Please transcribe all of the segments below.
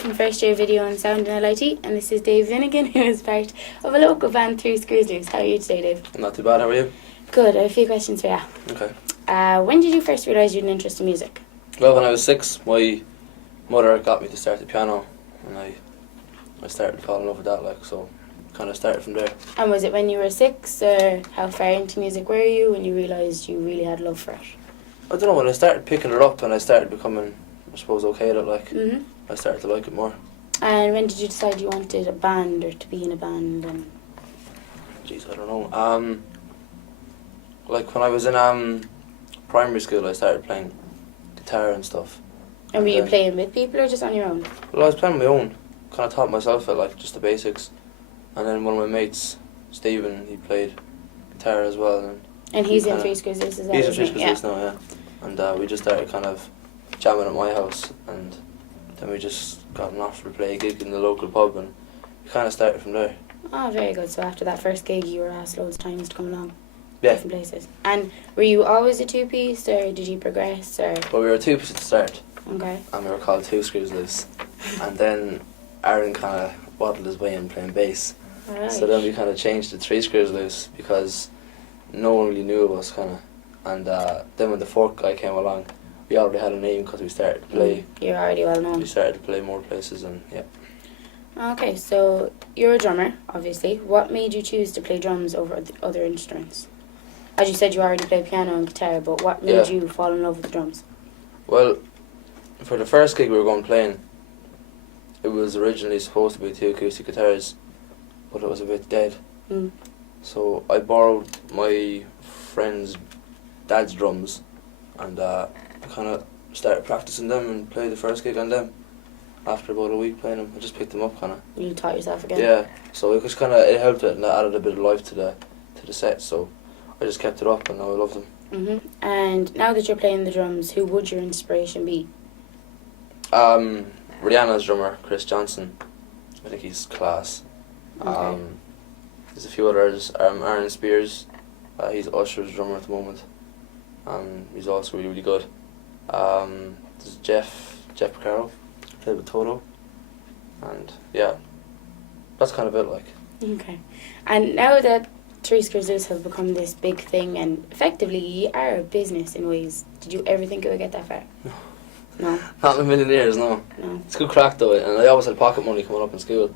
from first year video and sound in L.I.T, and this is Dave Finnegan, who is part of a local band, Three Screws Loose. How are you today, Dave? Not too bad, how are you? Good, I have a few questions for you. Okay. When did you first realise you had an interest in music? Well, when I was 6, my mother got me to start the piano, and I started to fall in love with that, so kind of started from there. And was it when you were 6, or how far into music were you when you realised you really had love for it? I don't know, when I started picking it up and I started becoming, I suppose, okay at it, I started to like it more. And when did you decide you wanted a band or to be in a band? And Jeez, I don't know. When I was in primary school, I started playing guitar and stuff. And were you playing with people or just on your own? Well, I was playing on my own. Kind of taught myself it, just the basics. And then one of my mates, Stephen, he played guitar as well. And he's in Three Screws Loose as well, He's in Three Screws Loose now, yeah. And we just started kind of jamming at my house, and then we just got an offer to play a gig in the local pub, and we kind of started from there. Oh, very good. So after that first gig, you were asked loads of times to come along. Yeah. Different places. And were you always a two-piece, or did you progress, or? Well, we were a two-piece at the start. Okay. And we were called Two Screws Loose. And then Aaron kind of waddled his way in playing bass. Alright. So then we kind of changed to Three Screws Loose because no one really knew of us, kind of. And then when the fourth guy came along, we already had a name because we started to play. You're already well known. We started to play more places, and yeah. Okay, so you're a drummer, obviously. What made you choose to play drums over the other instruments? As you said, you already play piano and guitar, but what made you fall in love with the drums? Well, for the first gig we were going playing, it was originally supposed to be 2 acoustic guitars, but it was a bit dead. So I borrowed my friend's dad's drums, and I kind of started practicing them and played the first gig on them. After about a week playing them, I just picked them up, kind of. You taught yourself again? Yeah, so it was it helped it, and it added a bit of life to the set, so I just kept it up, and now I love them. And now that you're playing the drums, who would your inspiration be? Rihanna's drummer, Chris Johnson. I think he's class. Okay. There's a few others. Aaron Spears, he's Usher's drummer at the moment. He's also really, really good. There's Jeff Carroll, played with Toto. And yeah, that's kind of it, Okay. And now that Three Screws Loose have become this big thing, and effectively you are a business in ways, did you ever think it would get that far? No. Not in a million years, no. It's good crack though, and I always had pocket money coming up in school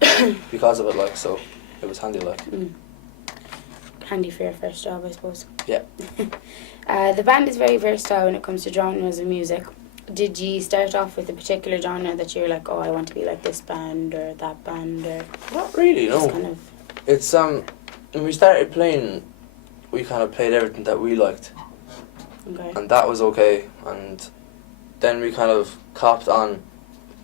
because of it, so it was handy, Handy for your first job, I suppose. Yeah. The band is very versatile when it comes to genres of music. Did you start off with a particular genre that you're like, oh, I want to be like this band or that band, or? Not really, no. Kind of. It's when we started playing, we kind of played everything that we liked. Okay. And that was okay, and then we kind of copped on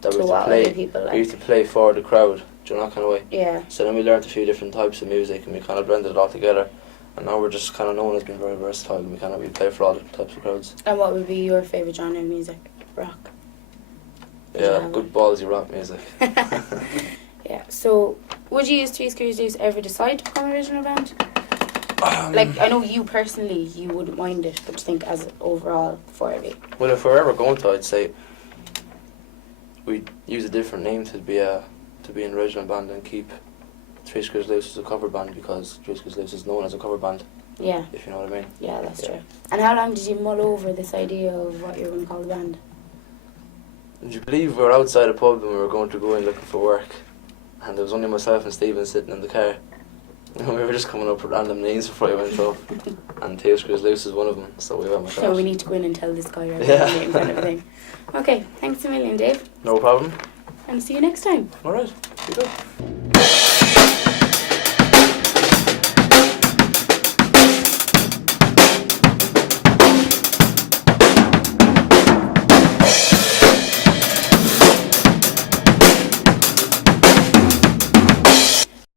that we used to play for the crowd, do you know, that kind of way. Yeah. So then we learned a few different types of music, and we kind of blended it all together, and now we're just kind of known as being very versatile, and we play for all different types of crowds. And what would be your favourite genre of music? Rock? Yeah, good ballsy rock music. Yeah, so would you use Three Screws Loose ever decide to become an original band? I know you personally, you wouldn't mind it, but think as overall for it. Well, if we're ever going to, I'd say we'd use a different name to be an original band and keep Three Screws Loose as a cover band, because Three Screws Loose is known as a cover band. Yeah. If you know what I mean. Yeah, that's true. And how long did you mull over this idea of what you were going to call the band? Would you believe we were outside a pub and we were going to go in looking for work, and there was only myself and Stephen sitting in the car. And we were just coming up with random names before I went off, and Two Screws Loose is one of them, so we went with that. So we need to go in and tell this guy our name kind of thing. Okay, thanks a million, Dave. No problem. And see you next time. Alright, be good.